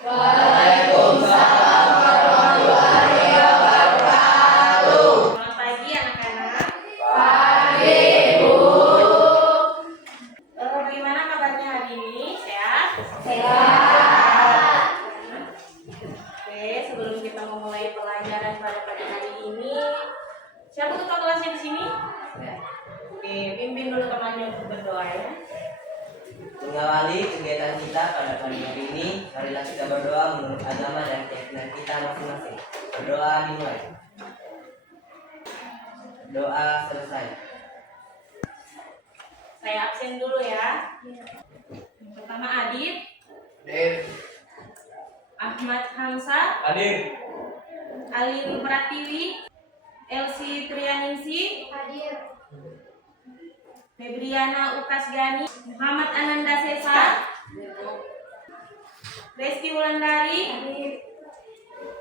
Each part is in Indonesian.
Waalaikumsalam warahmatullahi wabarakatuh. Selamat pagi anak-anak. Pagi, Bu. Bagaimana kabarnya hari ini? Sehat? Sehat. Oke, sebelum kita memulai pelajaran pada pagi hari ini, siapa ketua kelasnya di sini? Oke, pimpin dulu temannya untuk berdoa ya. Mengawali kegiatan kita pada pagi hari ini, marilah kita berdoa menurut agama dan keyakinan kita masing-masing. Berdoa dimulai. Doa selesai. Saya absen dulu ya. Yang pertama Adit, Hadir. Ahmad Hamzah, Hadir. Alin Pratiwi, Elsie Trianingsi, Febriana Ukasgani, Muhammad Ananda Sesa, Resti Wulandari,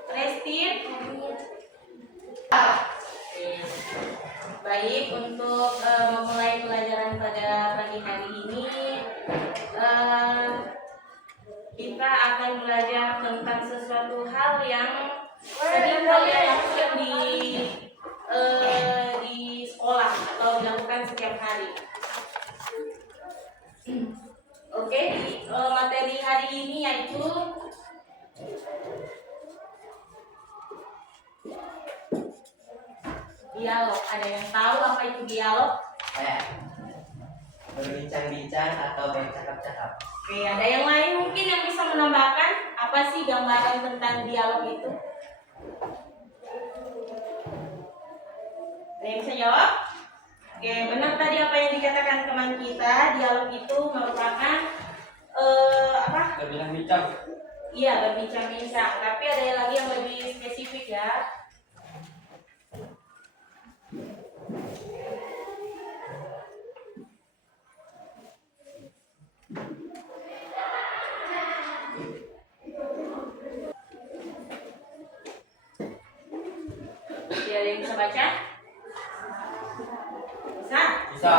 Resti. Baik, untuk memulai pelajaran pada pagi hari ini, kita akan belajar tentang sesuatu hal yang sering kalian lakukan di sekolah atau dilakukan setiap hari. Oke, di materi hari ini yaitu dialog. Ada yang tahu apa itu dialog? Berbincang-bincang atau bercakap-cakap. Oke, ada yang lain mungkin yang bisa menambahkan apa sih gambaran tentang dialog itu? Ada yang bisa jawab? Oke, benar tadi apa yang dikatakan teman kita, dialog itu merupakan apa? Berbincang-bincang. Iya, berbincang-bincang. Tapi ada yang lagi yang lebih spesifik ya. Oke, ada yang bisa baca? Bisa? Bisa.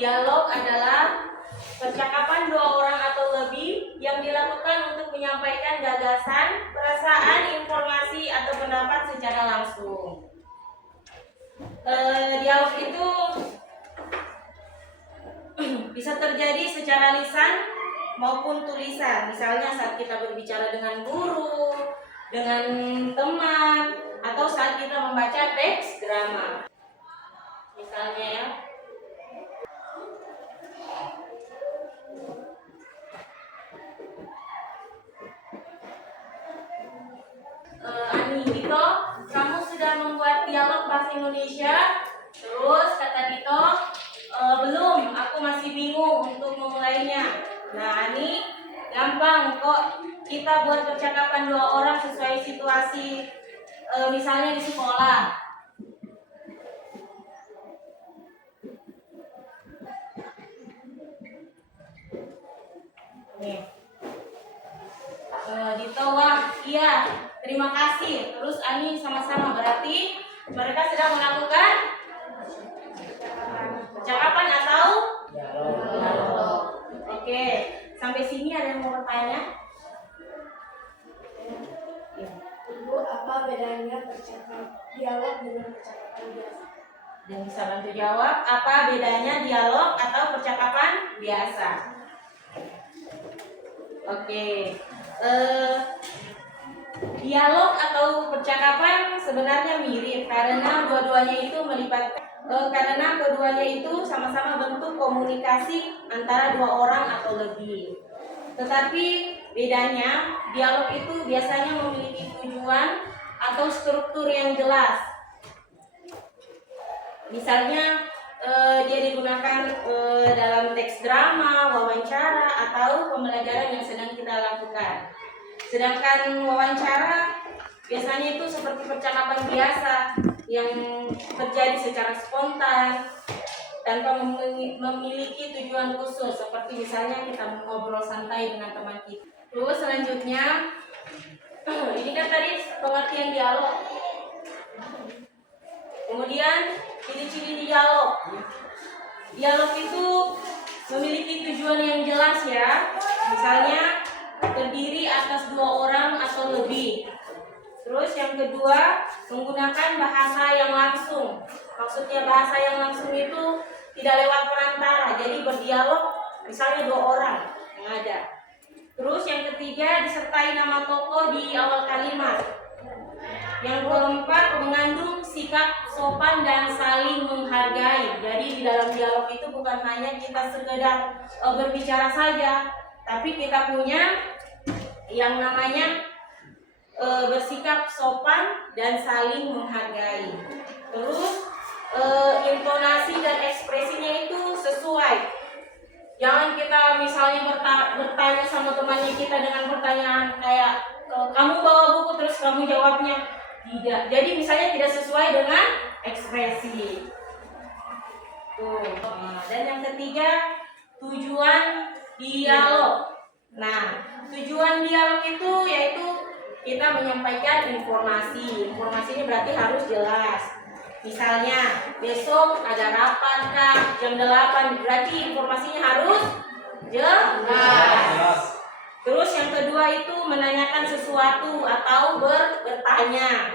Dialog adalah percakapan dua orang atau lebih yang dilakukan untuk menyampaikan gagasan, perasaan, informasi, atau pendapat secara langsung. Dialog itu bisa terjadi secara lisan maupun tulisan. Misalnya saat kita berbicara dengan guru, dengan teman, atau saat kita membaca teks drama. Misalnya ya. Ani, Dito, kamu sudah membuat dialog bahasa Indonesia? Terus kata Dito, belum, aku masih bingung untuk memulainya. Nah, Ani, gampang kok kita buat percakapan dua orang sesuai situasi, misalnya di sekolah. Nih. Dito, wah, iya, terima kasih. Terus Ani sama-sama, berarti mereka sedang melakukan percakapan atau dialog. Oke, sampai sini ada yang mau bertanya? Ibu, apa bedanya dialog dengan percakapan biasa? Yang bisa bantu jawab, apa bedanya dialog atau percakapan biasa? Oke, dialog atau percakapan sebenarnya mirip karena dua-duanya itu melibatkan karena keduanya itu sama-sama bentuk komunikasi antara dua orang atau lebih. Tetapi bedanya, dialog itu biasanya memiliki tujuan atau struktur yang jelas. Misalnya dia digunakan dalam teks drama, wawancara, atau pembelajaran yang sedang kita lakukan. Sedangkan wawancara biasanya itu seperti percakapan biasa yang terjadi secara spontan tanpa memiliki tujuan khusus, seperti misalnya kita ngobrol santai dengan teman kita. Terus selanjutnya, ini kan tadi pengertian dialog. Kemudian ciri-ciri dialog. Dialog itu memiliki tujuan yang jelas ya. Misalnya terdiri atas 2 orang atau lebih. Terus yang kedua, menggunakan bahasa yang langsung. Maksudnya bahasa yang langsung itu tidak lewat perantara, jadi berdialog misalnya 2 orang yang ada. Terus yang ketiga, disertai nama tokoh di awal kalimat. Yang keempat, mengandung sikap sopan dan saling menghargai. Jadi di dalam dialog itu bukan hanya kita sekedar berbicara saja, tapi kita punya yang namanya bersikap sopan dan saling menghargai. Terus intonasi dan ekspresinya itu sesuai. Jangan kita misalnya bertanya sama temannya kita dengan pertanyaan kayak kamu bawa buku terus kamu jawabnya tidak. Jadi misalnya tidak sesuai dengan ekspresi. Tuh. Dan yang ketiga, tujuan dialog. Nah, tujuan dialog itu yaitu kita menyampaikan informasi. Informasi ini berarti harus jelas. Misalnya, besok ada rapat kah jam 8, berarti informasinya harus jelas. Terus yang kedua itu menanyakan sesuatu atau bertanya.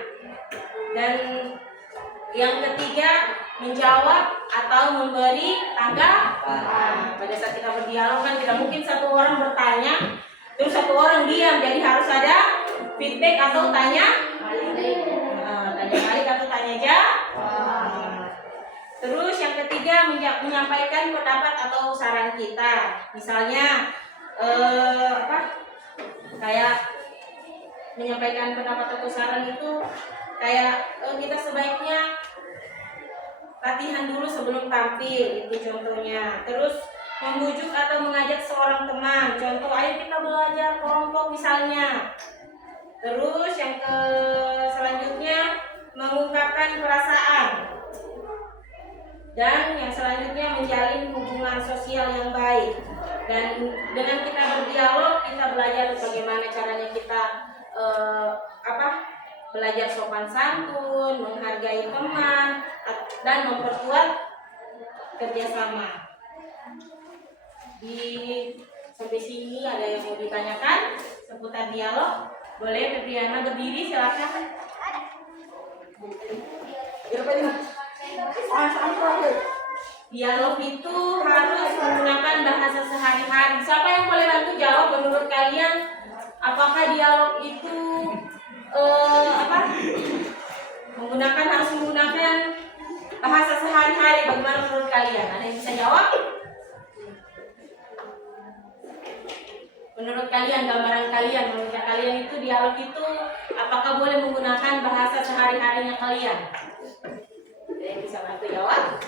Dan yang ketiga, menjawab atau memberi tanggapan. Pada saat kita berdialog kan tidak mungkin satu orang bertanya terus satu orang diam, jadi harus ada feedback atau tanya balik atau tanya jawab. Terus yang ketiga, menyampaikan pendapat atau saran kita. Misalnya kayak menyampaikan pendapat atau saran itu kayak kita sebaiknya latihan dulu sebelum tampil, itu contohnya. Terus membujuk atau mengajak seorang teman, contoh ayo kita belajar kelompok misalnya. Terus yang selanjutnya mengungkapkan perasaan. Dan yang selanjutnya menjalin hubungan sosial yang baik. Dan dengan kita berdialog, kita belajar bagaimana caranya kita belajar sopan santun, menghargai teman, dan memperkuat kerjasama. Sampai sini ada yang mau ditanyakan seputar dialog? Boleh Febriana berdiri, silakan. Dialog itu harus menggunakan bahasa sehari-hari. Siapa yang boleh bantu jawab menurut kalian? Apakah dialog itu harus menggunakan bahasa sehari-hari? Bagaimana menurut kalian? Ada yang bisa jawab? Menurut kalian, gambaran kalian, menurut kalian itu dialog itu apakah boleh menggunakan bahasa sehari-harinya kalian? Ada yang bisa bantu jawab?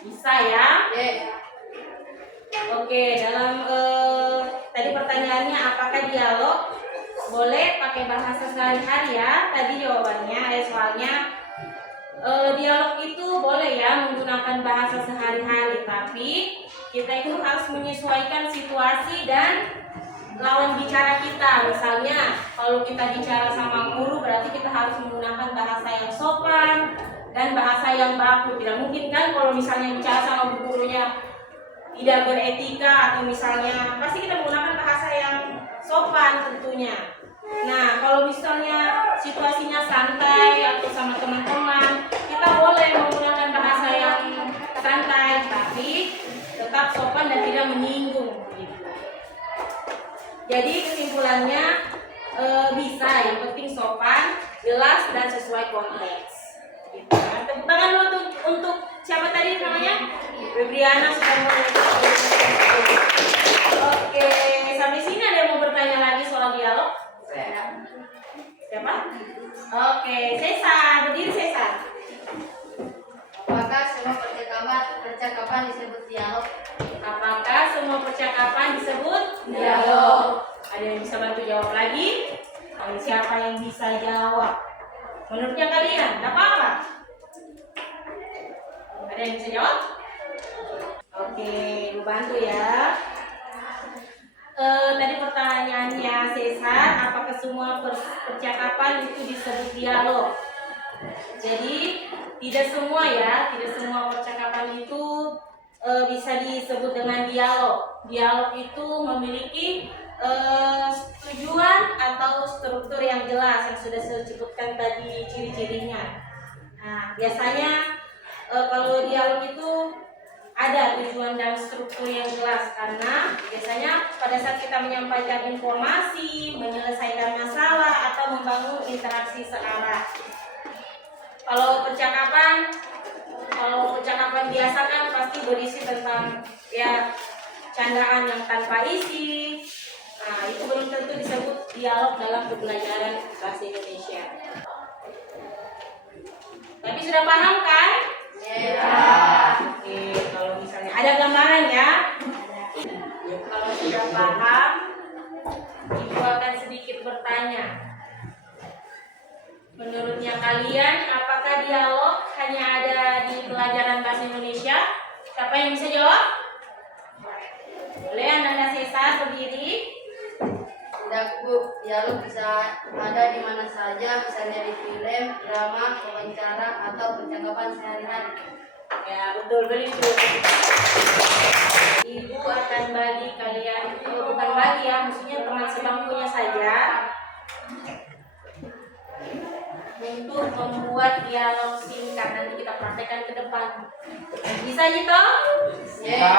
Bisa ya? Oke, dalam tadi pertanyaannya apakah dialog boleh pakai bahasa sehari-hari ya? Tadi jawabannya, soalnya dialog itu boleh ya menggunakan bahasa sehari-hari, tapi kita itu harus menyesuaikan situasi dan lawan bicara kita. Misalnya kalau kita bicara sama guru berarti kita harus menggunakan bahasa yang sopan dan bahasa yang baku. Tidak mungkin kan kalau misalnya bicara sama gurunya tidak beretika atau misalnya, pasti kita menggunakan bahasa yang sopan tentunya. Nah, kalau misalnya situasinya santai atau sama teman-teman, kita boleh menggunakan bahasa yang santai, tapi tetap sopan dan tidak menyinggung. Jadi kesimpulannya bisa, yang penting sopan, jelas dan sesuai konteks. Tepuk tangan dulu untuk siapa tadi namanya? Febriana sudah mulai. Oke, sampai sini ada yang mau bertanya lagi soal dialog? Siapa? Oke, Cesar, berdiri Cesar. Apakah semua percakapan disebut dialog? Apakah semua percakapan disebut dialog? Ada yang bisa bantu jawab lagi? Siapa yang bisa jawab? Menurutnya kalian, gak apa-apa? Ada yang bisa jawab? Oke, lu bantu ya. Tadi pertanyaannya Cesar, apakah semua percakapan itu disebut dialog? Jadi tidak semua ya, tidak semua percakapan itu bisa disebut dengan dialog. Dialog itu memiliki tujuan atau struktur yang jelas yang sudah saya sebutkan tadi ciri-cirinya. Nah, biasanya kalau dialog itu ada tujuan dan struktur yang jelas karena biasanya pada saat kita menyampaikan informasi, menyelesaikan masalah atau membangun interaksi searah. Kalau percakapan biasa kan pasti berisi tentang ya candaan yang tanpa isi. Nah, itu belum tentu disebut dialog dalam pembelajaran bahasa Indonesia. Tapi sudah paham kan? Ya. Oke, kalau misalnya ada gambaran ya. Kalau sudah paham, Ibu akan sedikit bertanya. Menurutnya kalian, apakah dialog hanya ada di pelajaran bahasa Indonesia? Siapa yang bisa jawab? Boleh Anda Sesa berdiri. Tidak, Bu. Dialog bisa ada di mana saja, misalnya di film, drama, wawancara, atau percakapan sehari-hari. Ya, betul begitu. Ibu akan bagi kalian, bukan bagi ya, maksudnya teman sebangkunya saja untuk membuat dialog singkat. Nanti kita praktekkan ke depan. Bisa gitu? Ya.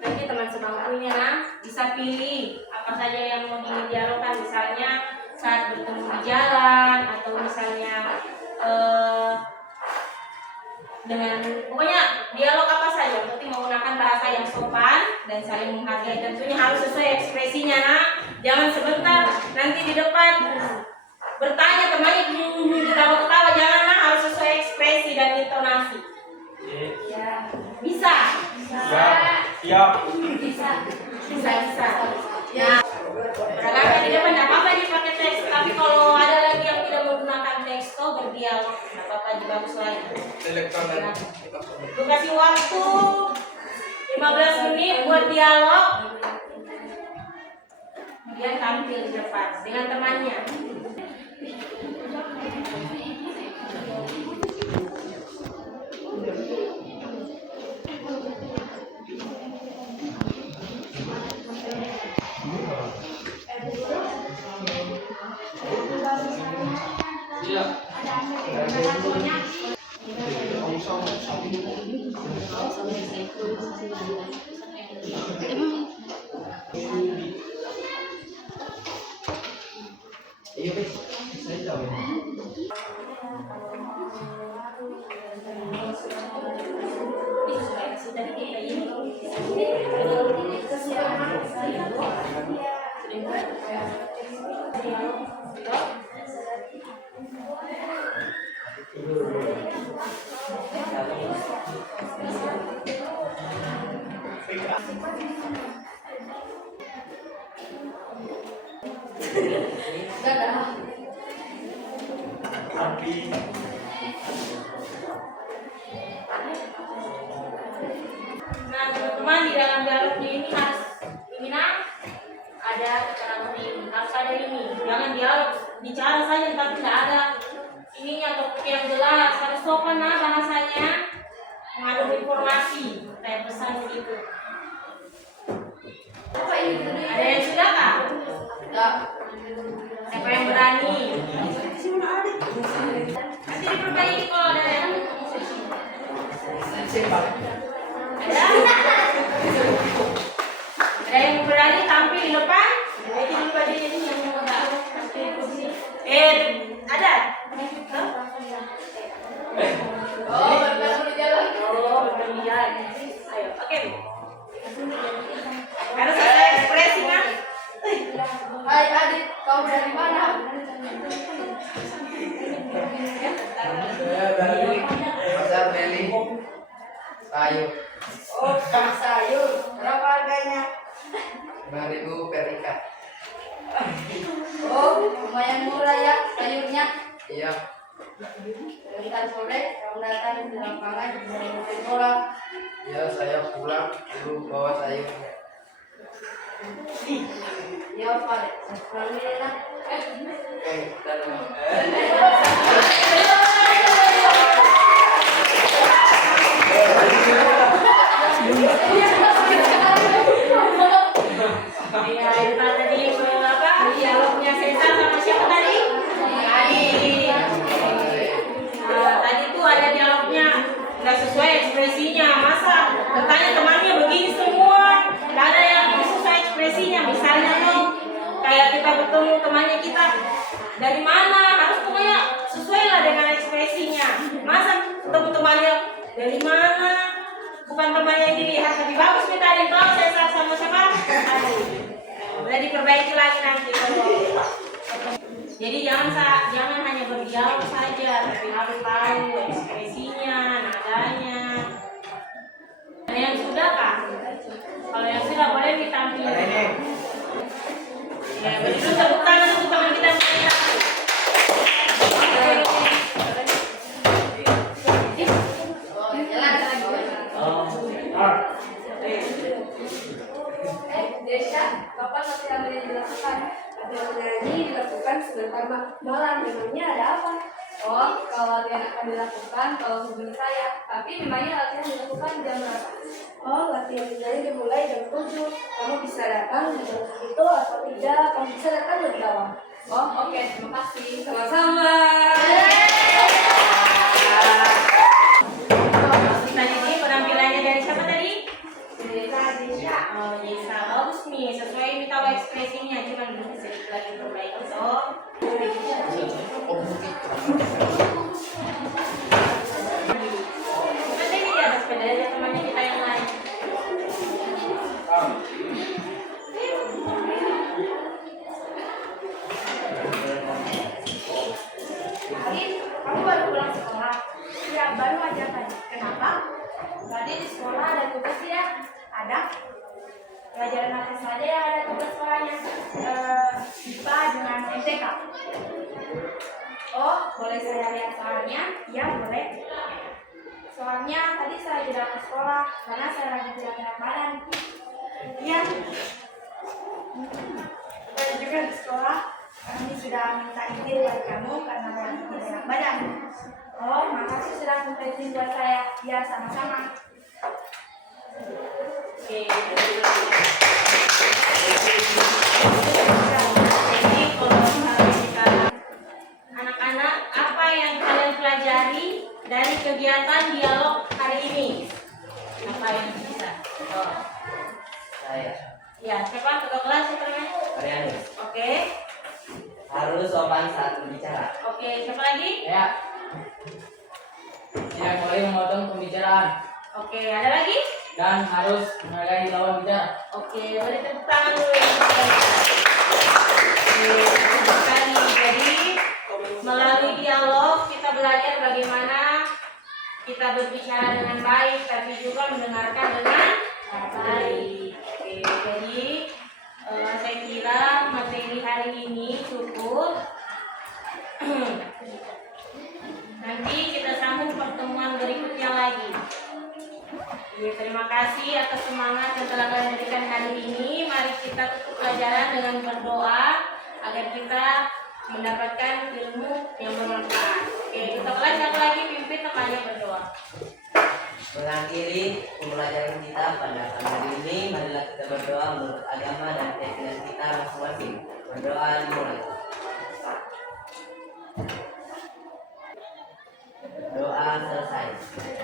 Nanti teman sebangkunya bisa pilih apa saja yang mau didialogkan, misalnya saat bertemu di jalan atau misalnya dengan pokoknya dialog apa saja, berarti menggunakan bahasa yang sopan dan saling menghargai. Tentunya harus sesuai ekspresinya, nah. Jangan sebentar nanti di depan bertanya temannya ketawa-ketawa, jangan, nah, harus sesuai ekspresi dan intonasi. Ya. Bisa? Siap. Bisa. Bisa. Ya. Berangkat di depan, tidak apa-apa dipakai teks. Tapi kalau ada lagi yang tidak menggunakan teks, berdialog, tidak apa-apa, bagus lagi. Lu kasih waktu 15 menit buat dialog. Kemudian tampil di depan dengan temannya. Iya, Bes. Saya tahu. Dadah. Nah, teman-teman, di dalam dialognya ini harus ada harus ada ini. Jangan dialog bicara saja tapi tidak ada ininya topik yang jelas. Harus sopan bahasanya, mengandung informasi kayak pesan begitu. Apa ini? Ada yang sudah kah? Tidak. Siapa yang berani? Nanti diperbaiki kalau ada yang ada. Ada yang berani tampil di depan? Jadi dulu pada ini yang mau ada? Oh, bertemu di jalan. Oh, berlian. Ayo, oke. Harus ada ekspresi kan? Hai Adit, kau dari mana? Saya dari Pasar Meli. Sayur. Oh, sama sayur. Berapa harganya? 5.000 per ikat. Oh, lumayan murah ya sayurnya. Iya. Sebentar sore, kamu datang di lapangan main bola. Ya, saya pulang dulu bawa sayurnya. Ya, Pak. Pulang dulu lah. Oke, Masa ketemu temannya dari mana? Bukan temannya yang dilihat lebih bagus minta ada yang tahu saya sama siapa? Aduh, udah diperbaiki lagi nanti kalau. Jadi jangan hanya berdialog saja, tapi harus tahu ekspresinya, nadanya. Ada yang sudah kah? Kalau yang sudah boleh ditampilkan. Ya, beri dulu tepuk tangan untuk teman kita yang punya. Desya, kapan latihan yang dilakukan? Latihan menyanyi dilakukan sebentar malam. Memangnya ada apa? Oh, kalau latihan akan dilakukan kalau hubungi saya. Tapi memangnya latihan dilakukan jam berapa? Oh, latihan menyanyi dimulai jam 7. Kamu bisa datang di jam itu atau tidak? Kamu bisa datang lebih awal. Oh, oke, terima kasih. Sama-sama. Tadi ini penampilannya dari siapa tadi? Desya. Oh, Yesa, bagus nih, sesuai minta ekspresinya, cuman belum bisa lagi perbaiki. So, nanti di atas sepedanya temannya kita yang lain. Arin, kamu baru pulang sekolah? Ya, baru aja tadi. Kenapa? Tadi di sekolah ada tugas ya? Ada. Pelajaran apa saja yang ada tugas sekolahnya? IPA dengan MTK. Oh, boleh saya lihat soalnya? Ya, boleh. Soalnya tadi saya tidak ke sekolah karena saya lagi tidak enak badan. Iya. Dan juga di sekolah kami sudah minta izin buat kamu karena lagi tidak enak badan. Oh, makasih sudah minta izin buat saya. Ya, sama-sama. Oke. Jadi kalau kita anak-anak, apa yang kalian pelajari dari kegiatan dialog hari ini? Apa yang bisa? Oh. Saya Ya, siapa ketua kelas siapa namanya? Marianus. Oke. Harus sopan saat berbicara. Oke, siapa lagi? Ya. Tidak boleh memotong pembicaraan Oke, ada lagi? dan harus menghargai lawan bicara. Oke, beri tepuk tangan dulu yang pertama. Oke, bagus sekali. Jadi melalui dialog kita belajar bagaimana kita berbicara dengan baik, tapi juga mendengarkan dengan baik. Oke, jadi saya kira materi hari ini cukup. Nanti kita sambung pertemuan berikutnya lagi. Ya, terima kasih atas semangat yang telah kalian berikan hari ini. Mari kita tutup pelajaran dengan berdoa agar kita mendapatkan ilmu yang bermanfaat. Oke, kita kelas satu lagi pimpin temannya berdoa. Mengakhiri pembelajaran kita pada hari ini, marilah kita berdoa menurut agama dan keyakinan kita masing-masing. Berdoa dimulai. Doa selesai.